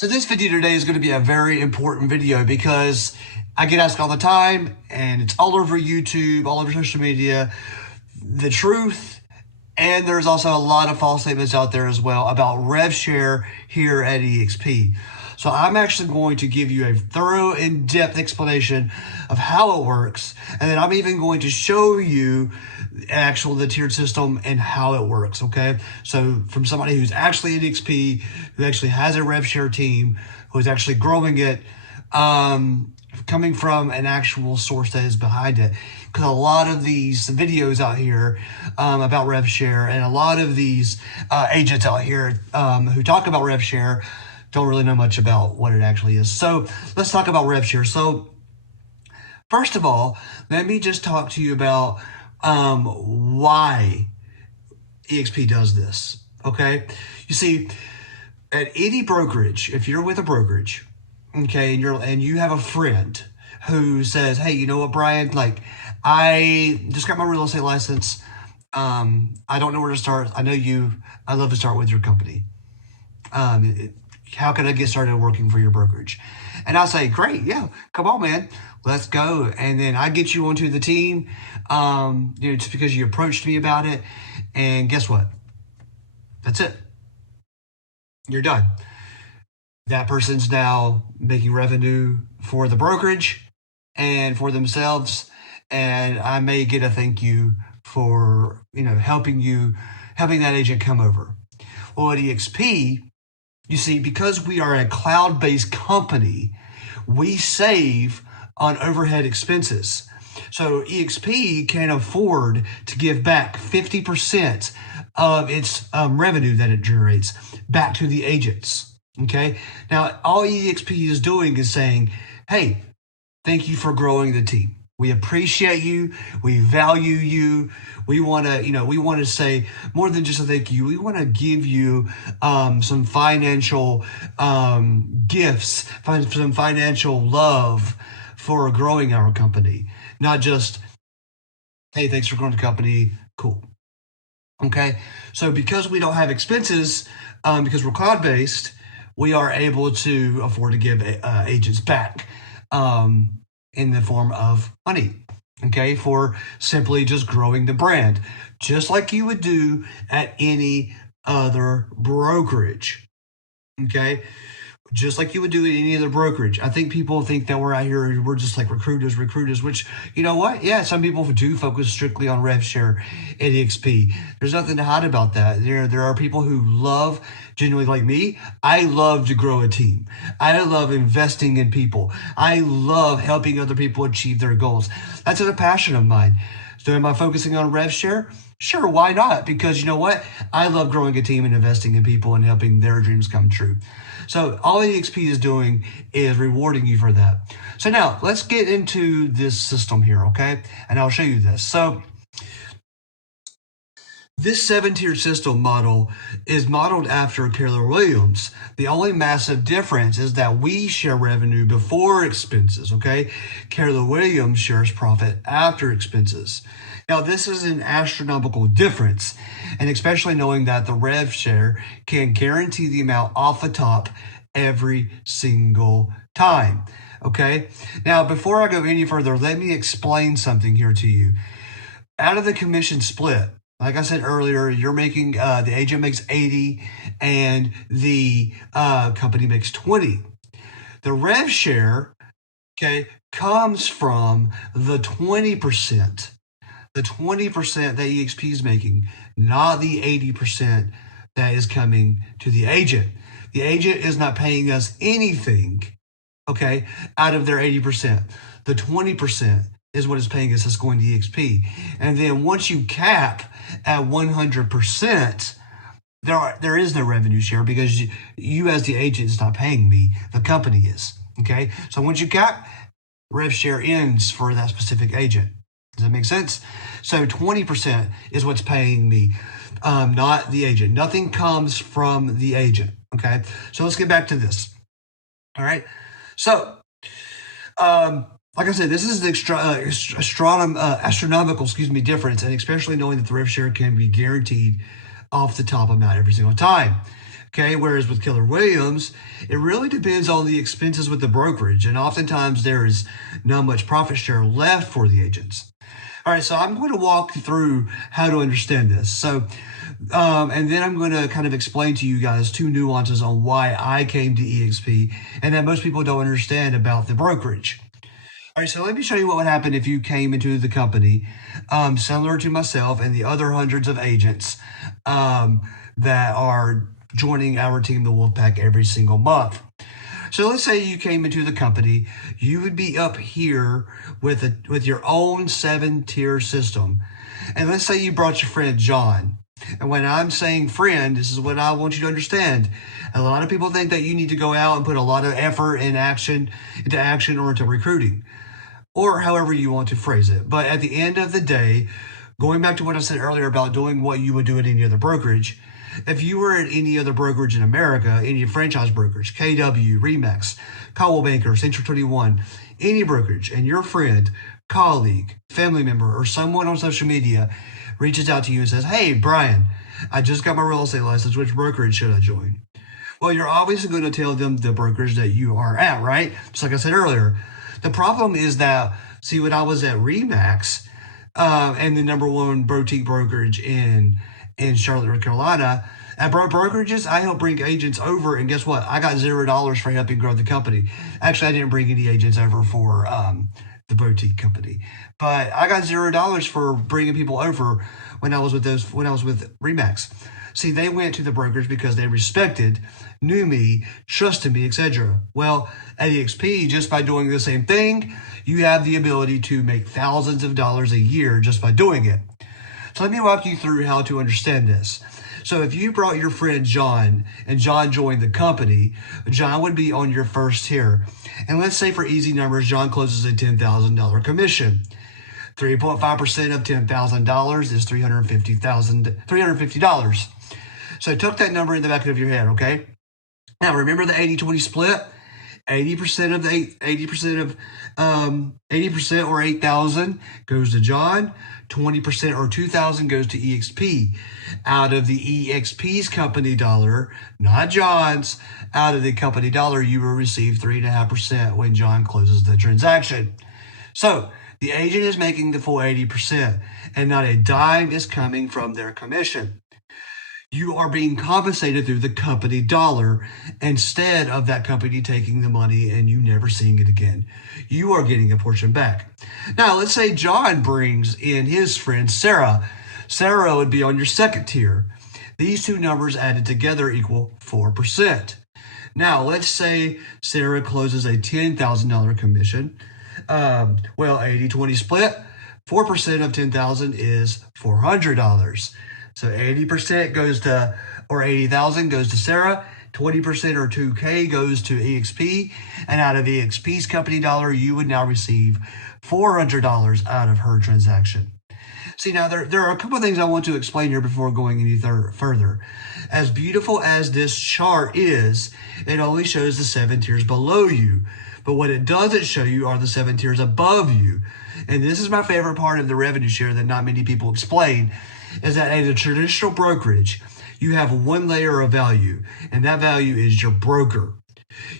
So this video today is going to be a very important video because I get asked all the time and it's all over YouTube, all over social media, the truth. And there's also a lot of false statements out there as well about Rev Share here at eXp. So I'm actually going to give you a thorough, in-depth explanation of how it works. And then I'm even going to show you the tiered system and how it works, okay? So from somebody who's actually at eXp, who actually has a Rev Share team, who's actually growing it, coming from an actual source that is behind it. Because a lot of these videos out here about Rev Share and a lot of these agents out here who talk about Rev Share don't really know much about what it actually is. So let's talk about Rev Share. So first of all, let me just talk to you about why eXp does this, okay? You see, at any brokerage, if you're with a brokerage, okay, and you have a friend who says, hey, you know what, Brian, like, I just got my real estate license. I don't know where to start. I love to start with your company. How can I get started working for your brokerage? And I'll say, great, yeah, come on, man, let's go. And then I get you onto the team, just because you approached me about it. And guess what? That's it. You're done. That person's now making revenue for the brokerage and for themselves. And I may get a thank you for, helping that agent come over. Well, at eXp, you see, because we are a cloud-based company, we save on overhead expenses. So eXp can afford to give back 50% of its revenue that it generates back to the agents. Okay. Now, all eXp is doing is saying, hey, thank you for growing the team. We appreciate you. We value you. We want to say more than just a thank you. We want to give you some financial gifts, some financial love for growing our company. Not just, hey, thanks for growing the company. Cool. Okay. So because we don't have expenses, because we're cloud-based, we are able to afford to give agents back in the form of money, okay, for simply just growing the brand, just like you would do at any other brokerage, okay? Just like you would do at any other brokerage. I think people think that we're out here, we're just like recruiters, which, you know what? Yeah, some people do focus strictly on Rev Share at eXp. There's nothing to hide about that. There are people who love, genuinely like me, I love to grow a team. I love investing in people. I love helping other people achieve their goals. That's a passion of mine. So am I focusing on Rev Share? Sure, why not? Because you know what? I love growing a team and investing in people and helping their dreams come true. So all eXp is doing is rewarding you for that. So now let's get into this system here, okay? And I'll show you this. So this 7-tier system model is modeled after Keller Williams. The only massive difference is that we share revenue before expenses, okay? Keller Williams shares profit after expenses. Now, this is an astronomical difference, and especially knowing that the Rev Share can guarantee the amount off the top every single time, okay? Now, before I go any further, let me explain something here to you. Out of the commission split, like I said earlier, you're making, the agent makes 80 and the company makes 20. The Rev Share, okay, comes from the 20%. The 20% that eXp is making, not the 80% that is coming to the agent. The agent is not paying us anything, okay, out of their 80%. The 20% is what is paying us, is going to eXp. And then once you cap at 100%, there is no revenue share because you as the agent is not paying me, the company is, okay? So once you cap, Rev Share ends for that specific agent. Does that make sense? So 20% is what's paying me, not the agent. Nothing comes from the agent, okay? So let's get back to this, all right? So, like I said, this is an astronomical, difference, and especially knowing that the Rev Share can be guaranteed off the top amount every single time. Okay, whereas with Keller Williams, it really depends on the expenses with the brokerage, and oftentimes there is not much profit share left for the agents. All right, so I'm going to walk you through how to understand this. And then I'm going to kind of explain to you guys two nuances on why I came to eXp and that most people don't understand about the brokerage. All right, so let me show you what would happen if you came into the company, similar to myself and the other hundreds of agents that are joining our team, the Wolfpack, every single month. So let's say you came into the company, you would be up here with your own 7-tier system. And let's say you brought your friend John. And when I'm saying friend, this is what I want you to understand. A lot of people think that you need to go out and put a lot of effort into action or into recruiting, or however you want to phrase it. But at the end of the day, going back to what I said earlier about doing what you would do at any other brokerage, if you were at any other brokerage in America, any franchise brokerage, KW, Remax, Caldwell Banker, Century 21, any brokerage, and your friend, colleague, family member, or someone on social media reaches out to you and says, hey, Brian, I just got my real estate license. Which brokerage should I join? Well, you're obviously going to tell them the brokerage that you are at, right? Just like I said earlier. The problem is that, see, when I was at Remax, and the number one boutique brokerage in Charlotte, North Carolina, at brokerages, I help bring agents over, and guess what? I got $0 for helping grow the company. Actually, I didn't bring any agents over for the boutique company, but I got $0 for bringing people over when I was with Remax. See, they went to the brokers because they respected, knew me, trusted me, etc. Well, at eXp, just by doing the same thing, you have the ability to make thousands of dollars a year just by doing it. So let me walk you through how to understand this. So if you brought your friend John and John joined the company, John would be on your first tier. And let's say for easy numbers, John closes a $10,000 commission. 3.5% of $10,000 is $350. So tuck that number in the back of your head, okay? Now remember the 80-20 split? 80% of 80% or 8,000 goes to John. 20% or 2,000 goes to eXp. Out of the eXp's company dollar, not John's, out of the company dollar, you will receive 3.5% when John closes the transaction. So the agent is making the full 80%, and not a dime is coming from their commission. You are being compensated through the company dollar instead of that company taking the money and you never seeing it again. You are getting a portion back. Now, let's say John brings in his friend Sarah. Sarah would be on your second tier. These two numbers added together equal 4%. Now, let's say Sarah closes a $10,000 commission. 80-20 split, 4% of $10,000 is $400. So 80% goes to, or 80,000 goes to Sarah, 20% or 2K goes to eXp, and out of eXp's company dollar, you would now receive $400 out of her transaction. See, now there are a couple of things I want to explain here before going any further. As beautiful as this chart is, it only shows the 7 tiers below you. But what it doesn't show you are the 7 tiers above you. And this is my favorite part of the revenue share that not many people explain, is that in a traditional brokerage, you have one layer of value, and that value is your broker.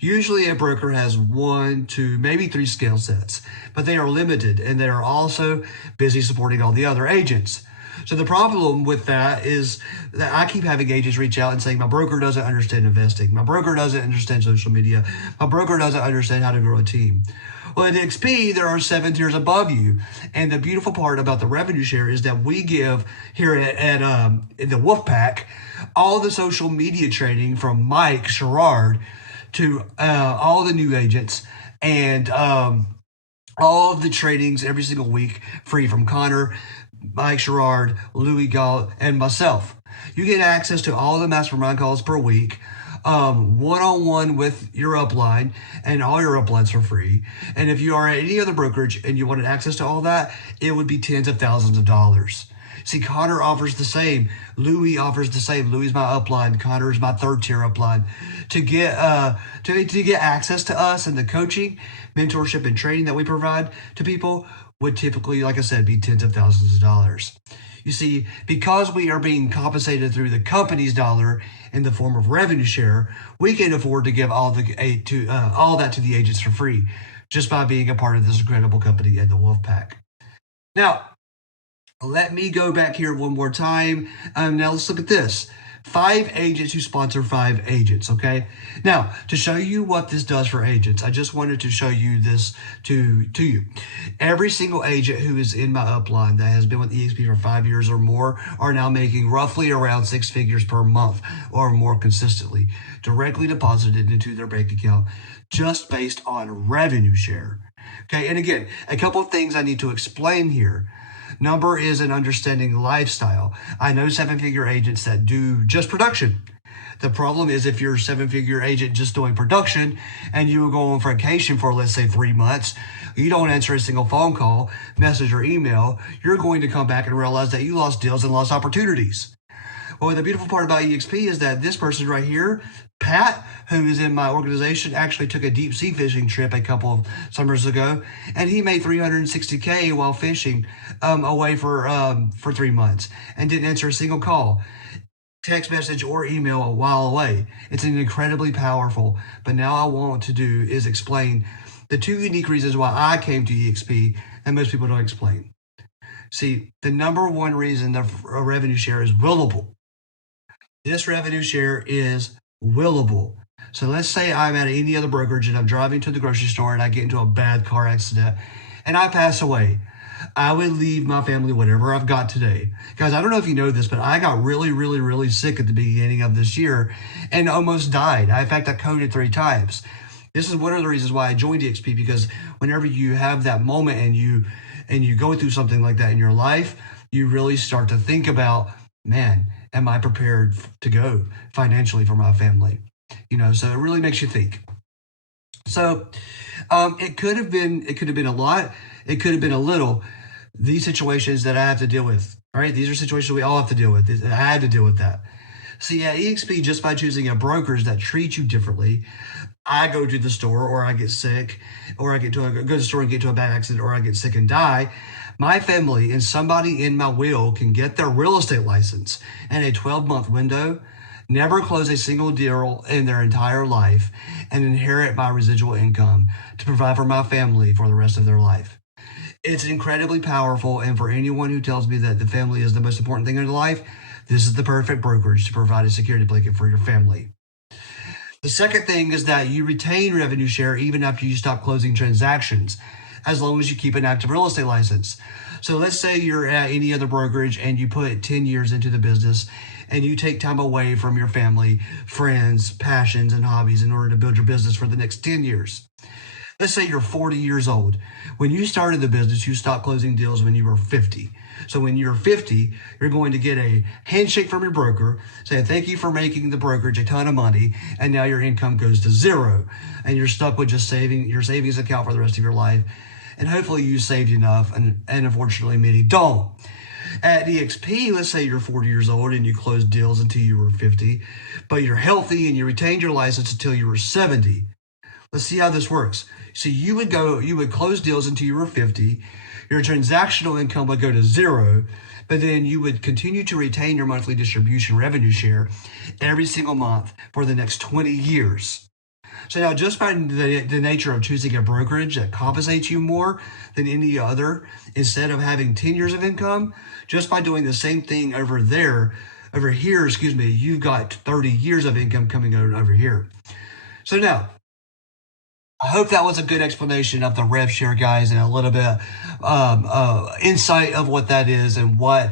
Usually a broker has 1, 2, maybe 3 skill sets, but they are limited, and they are also busy supporting all the other agents. So the problem with that is that I keep having agents reach out and saying, my broker doesn't understand investing. My broker doesn't understand social media. My broker doesn't understand how to grow a team. Well, at eXp, there are 7 tiers above you. And the beautiful part about the revenue share is that we give here at in the Wolfpack all the social media training from Mike Sherrard to all the new agents, and all of the trainings every single week free from Connor, Mike Sherrard, Louis Gall, and myself. You get access to all the mastermind calls per week, one-on-one with your upline, and all your uplines for free. And if you are at any other brokerage and you wanted access to all that, it would be tens of thousands of dollars. See, Connor offers the same. Louis offers the same. Louis is my upline. Connor is my third tier upline. To get access to us and the coaching, mentorship, and training that we provide to people would typically, like I said, be tens of thousands of dollars. You see, because we are being compensated through the company's dollar in the form of revenue share, we can afford to give all that to the agents for free, just by being a part of this incredible company and the Wolfpack. Now, let me go back here one more time. Now let's look at this. 5 agents who sponsor 5 agents, okay? Now, to show you what this does for agents, I just wanted to show you this to you. Every single agent who is in my upline that has been with eXp for 5 years or more are now making roughly around 6 figures per month or more consistently, directly deposited into their bank account, just based on revenue share. Okay, and again, a couple of things I need to explain here. Number is an understanding lifestyle. I know 7-figure agents that do just production. The problem is if you're a 7-figure agent just doing production and you go on vacation for, let's say, 3 months, you don't answer a single phone call, message, or email, you're going to come back and realize that you lost deals and lost opportunities. Well, the beautiful part about eXp is that this person right here, Pat, who is in my organization, actually took a deep sea fishing trip a couple of summers ago, and he made $360K while fishing away for 3 months and didn't answer a single call, text message, or email while away. It's an incredibly powerful. But now I want to do is explain the 2 unique reasons why I came to eXp that most people don't explain. See, the number one reason the revenue share is willable. This revenue share is willable. So let's say I'm at any other brokerage and I'm driving to the grocery store and I get into a bad car accident and I pass away. I would leave my family whatever I've got today. Guys, I don't know if you know this, but I got really, really, really sick at the beginning of this year and almost died. In fact, I coded 3 times. This is one of the reasons why I joined eXp, because whenever you have that moment and you go through something like that in your life, you really start to think about, man, am I prepared to go financially for my family? So it really makes you think. So it could have been a lot. It could have been a little. These situations that I have to deal with, right? These are situations we all have to deal with. I had to deal with that. See, at eXp, just by choosing a brokerage that treats you differently, I go to the store, or I get sick, or I go to the store and get into a bad accident, or I get sick and die. My family and somebody in my will can get their real estate license in a 12-month window, never close a single deal in their entire life, and inherit my residual income to provide for my family for the rest of their life. It's incredibly powerful, and for anyone who tells me that the family is the most important thing in life, this is the perfect brokerage to provide a security blanket for your family. The second thing is that you retain revenue share even after you stop closing transactions, as long as you keep an active real estate license. So let's say you're at any other brokerage and you put 10 years into the business and you take time away from your family, friends, passions, and hobbies in order to build your business for the next 10 years. Let's say you're 40 years old. When you started the business, you stopped closing deals when you were 50. So when you're 50, you're going to get a handshake from your broker saying, thank you for making the brokerage a ton of money, and now your income goes to 0. And you're stuck with just saving your savings account for the rest of your life. And hopefully you saved enough, and unfortunately many don't. At eXp, let's say you're 40 years old and you closed deals until you were 50, but you're healthy and you retained your license until you were 70. Let's see how this works. So you would close deals until you were 50. Your transactional income would go to 0, but then you would continue to retain your monthly distribution revenue share every single month for the next 20 years. So now, just by the nature of choosing a brokerage that compensates you more than any other, instead of having 10 years of income, just by doing the same thing over here, you've got 30 years of income coming over here. So now, I hope that was a good explanation of the Rev Share, guys, and a little bit insight of what that is and what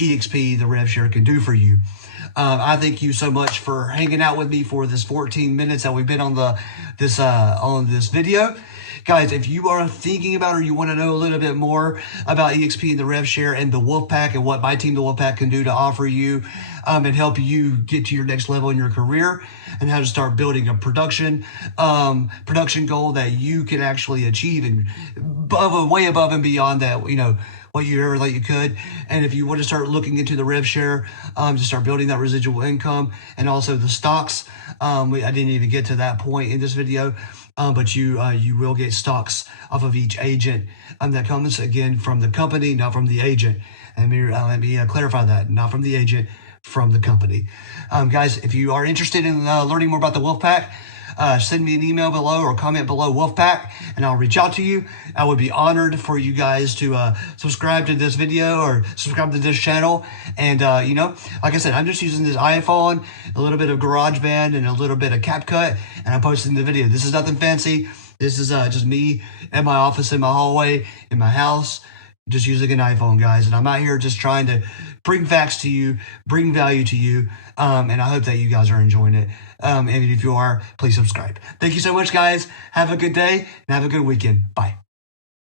eXp, the Rev Share, can do for you. I thank you so much for hanging out with me for this 14 minutes that we've been on this video. Guys, if you are thinking about or you want to know a little bit more about eXp and the Rev Share and the Wolfpack and what my team, the Wolfpack, can do to offer you and help you get to your next level in your career, and how to start building a production goal that you can actually achieve and way above and beyond that, what you ever thought you could. And if you want to start looking into the Rev Share, to start building that residual income, and also the stocks, I didn't even get to that point in this video. But you will get stocks off of each agent that comes, again, from the company, not from the agent. And let me clarify that, not from the agent, from the company. Guys, if you are interested in learning more about the Wolfpack, send me an email below or comment below Wolfpack, and I'll reach out to you. I would be honored for you guys to subscribe to this video or subscribe to this channel. And, like I said, I'm just using this iPhone, a little bit of GarageBand, and a little bit of CapCut, and I'm posting the video. This is nothing fancy. This is just me at my office, in my hallway, in my house, just using an iPhone, guys. And I'm out here just trying to bring facts to you, bring value to you, and I hope that you guys are enjoying it. And if you are, please subscribe. Thank you so much, guys. Have a good day and have a good weekend. Bye.